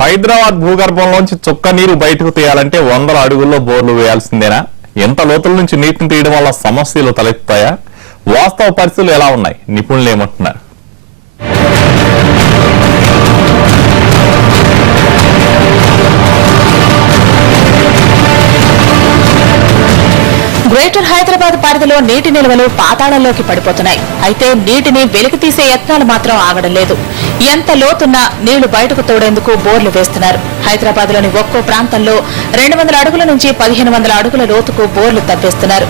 హైదరాబాద్ భూగర్భంలోంచి చుక్క నీరు బయటకు తీయాలంటే 100 అడుగుల్లో బోర్లు వేయాల్సిందేనా? ఎంత లోతుల నుంచి నీటిని తీయడం వల్ల సమస్యలు తలెత్తుతాయా? వాస్తవ పరిస్థితులు ఎలా ఉన్నాయి? నిపుణులు ఏమంటున్నారు? గ్రేటర్ హైదరాబాద్ పరిధిలో నీటి నిల్వలు పాతాళంలోకి పడిపోతున్నాయి. అయితే నీటిని వెలికి తీసే యత్నాలు మాత్రం ఆగడం లేదు. ఎంత లోతున్నా నీళ్లు బయటకు తోడేందుకు బోర్లు వేస్తున్నారు. హైదరాబాద్ లోని ఒక్కో ప్రాంతంలో 200 అడుగుల నుంచి 1500 అడుగుల లోతుకు బోర్లు తవ్వేస్తున్నారు.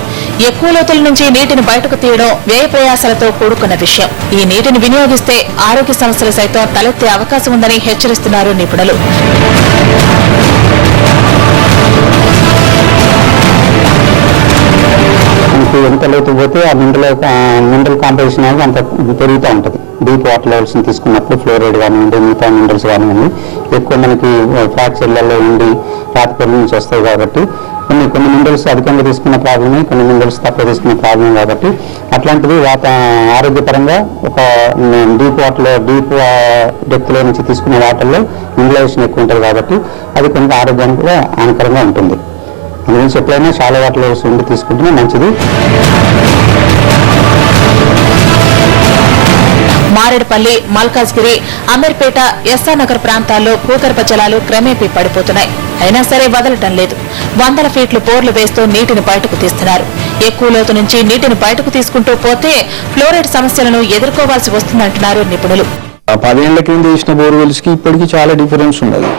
ఎక్కువ లోతుల నుంచి నీటిని బయటకు తీయడం వ్యయ ప్రయాసాలతో కూడుకున్న విషయం. ఈ నీటిని వినియోగిస్తే ఆరోగ్య సమస్యలు సైతం తలెత్తే అవకాశం ఉందని హెచ్చరిస్తున్నారు నిపుణులు. ఎంత లోతు పోతే ఆ మినరల్ కాంపోజిషన్ అనేది అంత పెరుగుతూ ఉంటుంది. డీప్ వాటర్ లెవెల్స్ తీసుకున్నప్పుడు ఫ్లోరైడ్ కానివ్వండి, మిగతా మినరల్స్ కానివ్వండి ఎక్కువ మనకి ఫ్రాక్చర్లలో ఉండి రాతిపల్లి నుంచి వస్తాయి కాబట్టి కొన్ని మినరల్స్ అధికంగా తీసుకున్న ప్రాబ్లమే, కొన్ని మినరల్స్ తక్కువ తీసుకున్న ప్రాబ్లం కాబట్టి అట్లాంటిది ఆరోగ్యపరంగా ఒక డీప్ డెప్త్లో నుంచి తీసుకున్న వాటర్లో మినరలైజేషన్ ఎక్కువ ఉంటుంది కాబట్టి అది కొంత ఆరోగ్యానికి కూడా హానికరంగా ఉంటుంది. అందుగురించి ఎప్పుడైనా చాలా వాటర్లో ఉండి తీసుకుంటేనే మంచిది. మారేడుపల్లి, మల్కాజ్గిరి, అమీర్పేట, ఎస్ఆర్ నగర్ ప్రాంతాల్లో భూగర్భ జలాలు క్రమేపీ పడిపోతున్నాయి. అయినా సరే వదలటం లేదు. 100 ఫీట్లు బోర్లు వేస్తూ నీటిని బయటకు తీస్తున్నారు. ఎక్కువ లోతు నుంచి నీటిని బయటకు తీసుకుంటూ పోతే ఫ్లోరైడ్ సమస్యలను ఎదుర్కోవాల్సి వస్తుందంటున్నారు నిపుణులు. 10 ఏళ్ల కింద వేసిన బోర్వెల్స్ కి ఇప్పటికీ చాలా డిఫరెన్స్ ఉన్నది.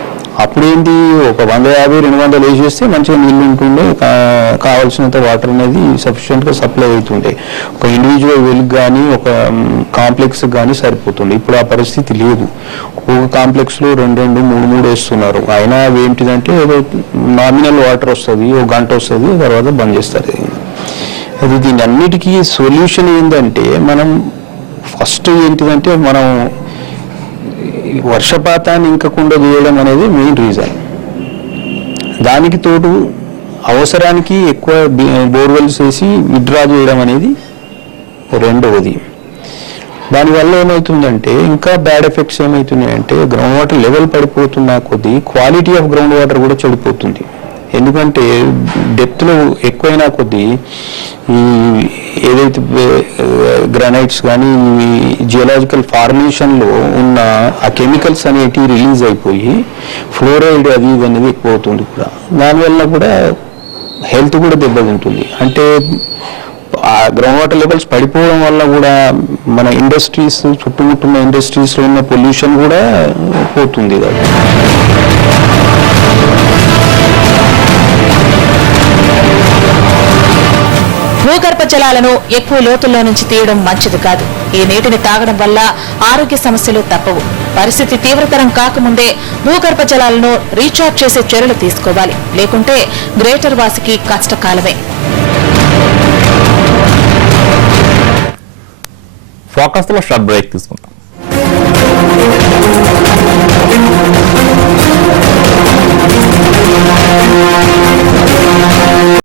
అప్పుడేంటి ఒక 150-200 వేసేస్తే మంచిగా నీళ్లు ఉంటుండే, కావాల్సినంత వాటర్ అనేది సఫిషియెంట్ గా సప్లై అవుతుండే. ఒక ఇండివిజువల్ వెల్ కానీ ఒక కాంప్లెక్స్ కానీ సరిపోతుండే. ఇప్పుడు ఆ పరిస్థితి లేదు. ఒక కాంప్లెక్స్ లో 2-3 వేస్తున్నారు. అయినా అవి ఏంటిదంటే ఏదో నామినల్ వాటర్ వస్తుంది, ఒక గంట వస్తుంది, తర్వాత బంద్ చేస్తారు. అది దీని అన్నిటికీ సొల్యూషన్ ఏంటంటే మనం ఫస్ట్ ఏంటిదంటే మనం వర్షపాతాన్ని ఇంకకుండా చేయడం అనేది మెయిన్ రీజన్. దానికి తోడు అవసరానికి ఎక్కువ బోర్వెల్స్ వేసి విత్డ్రా చేయడం అనేది రెండవది. దానివల్ల ఏమవుతుందంటే ఇంకా బ్యాడ్ ఎఫెక్ట్స్ ఏమవుతున్నాయంటే గ్రౌండ్ వాటర్ లెవెల్ పడిపోతున్న కొద్దీ క్వాలిటీ ఆఫ్ గ్రౌండ్ వాటర్ కూడా చెడిపోతుంది. ఎందుకంటే డెప్త్లో ఎక్కువైనా కొద్దీ ఈ ఏదైతే గ్రానైట్స్ కానీ జియోలాజికల్ ఫార్మేషన్లో ఉన్న ఆ కెమికల్స్ అనేవి రిలీజ్ అయిపోయి ఫ్లోరైడ్ అది ఇది అనేది ఎక్కువ అవుతుంది కూడా. దానివల్ల కూడా హెల్త్ కూడా దెబ్బతింటుంది. అంటే ఆ గ్రౌండ్ వాటర్ లెవెల్స్ పడిపోవడం వల్ల కూడా మన ఇండస్ట్రీస్ చుట్టుముట్టున్న ఇండస్ట్రీస్లో ఉన్న పొల్యూషన్ కూడా పోతుంది కదా. భూగర్భ జలాలను ఎక్కువ లోతుల్లో నుంచి తీయడం మంచిది కాదు. ఈ నీటిని తాగడం వల్ల ఆరోగ్య సమస్యలు తప్పవు. పరిస్థితి తీవ్రతరం కాకముందే భూగర్భ జలాలను రీఛార్జ్ చేసే చర్యలు తీసుకోవాలి. లేకుంటే గ్రేటర్ వాసికి కష్టకాలమే. ఫోకస్ లో షార్ట్ బ్రేక్ తీసుకుందాం.